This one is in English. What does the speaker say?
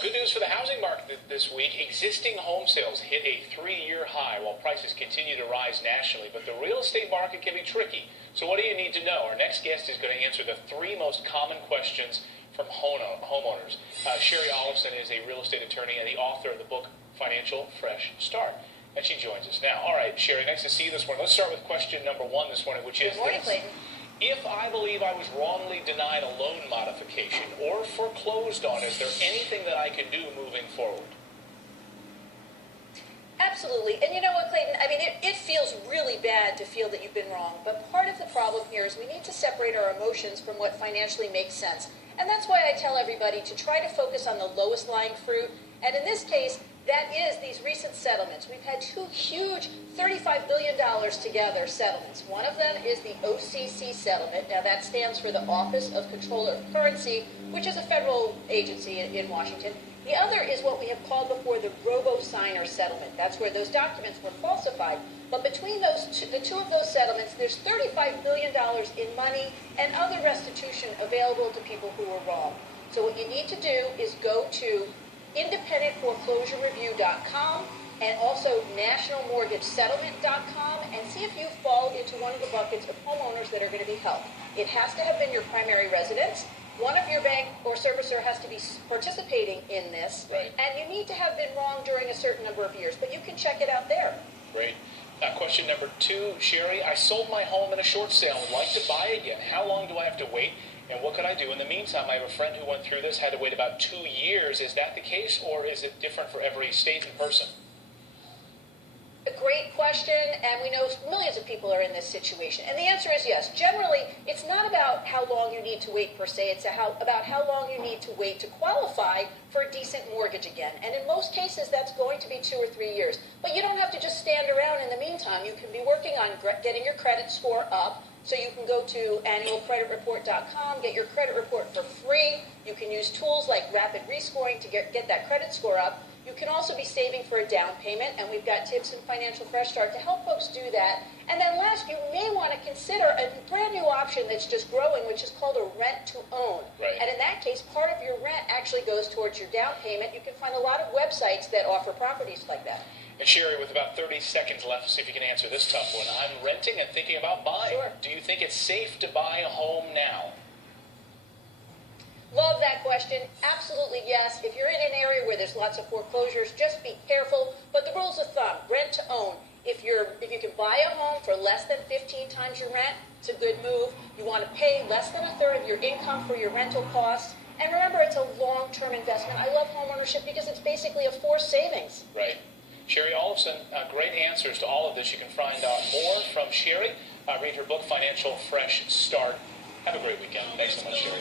good news for the housing market this week. Existing home sales hit a 3-year high while prices continue to rise nationally. But the real estate market can be tricky. So what do you need to know? Our next guest is going to answer the 3 most common questions from homeowners. Shari Olefson is a real estate attorney and the author of the book Financial Fresh Start. And she joins us now. All right, Shari, nice to see you this morning. Let's start with question number 1 this morning, which is Good morning, Clayton. if I believe I was wrongly denied a loan modification or foreclosed on, is there anything that I can do moving forward? Absolutely. And you know what, Clayton? I mean, it feels really bad to feel that you've been wrong. But part of the problem here is we need to separate our emotions from what financially makes sense. And that's why I tell everybody to try to focus on the lowest lying fruit. And in this case, that is these recent settlements. We've had 2 huge $35 billion together settlements. One of them is the OCC settlement. Now that stands for the Office of Controller of Currency, which is a federal agency in Washington. The other is what we have called before the robo-signer settlement. That's where those documents were falsified. But between the two of those settlements, there's $35 billion in money and other restitution available to people who were wrong. So what you need to do is go to independentforeclosurereview.com and also nationalmortgagesettlement.com and see if you fall into one of the buckets of homeowners that are going to be helped. It has to have been your primary residence. One of your bank or servicer has to be participating in this. Right. And you need to have been wrong during a certain number of years, but you can check it out there. Great. Question number 2, Shari, I sold my home in a short sale and would like to buy again. How long do I have to wait? And what could I do? In the meantime, I have a friend who went through this, had to wait about 2 years. Is that the case, or is it different for every state and person? A great question, and we know millions of people are in this situation. And the answer is yes. Generally, it's not about how long you need to wait per se. It's about how long you need to wait to qualify for a decent mortgage again. And in most cases, that's going to be 2 or 3 years. But you don't have to just stand around in the meantime. You can be working on getting your credit score up. So you can go to annualcreditreport.com, get your credit report for free. You can use tools like rapid rescoring to get that credit score up. You can also be saving for a down payment, and we've got tips in Financial Fresh Start to help folks do that. And then last, you may want to consider a brand new option that's just growing, which is called a rent-to-own. Right. And in that case, part of your rent actually goes towards your down payment. You can find a lot of websites that offer properties like that. And Shari, with about 30 seconds left, see if you can answer this tough one. I'm renting and thinking about buying. Sure. Do you think it's safe to buy a home now? Love that question. Absolutely yes. If you're in an area where there's lots of foreclosures, just be careful. But the rules of thumb, rent to own. If you can buy a home for less than 15 times your rent, it's a good move. You want to pay less than a third of your income for your rental costs. And remember, it's a long-term investment. I love homeownership because it's basically a forced savings. Right. Shari Olefson, great answers to all of this. You can find out more from Shari. Read her book, Financial Fresh Start. Have a great weekend. Thanks so much, Shari.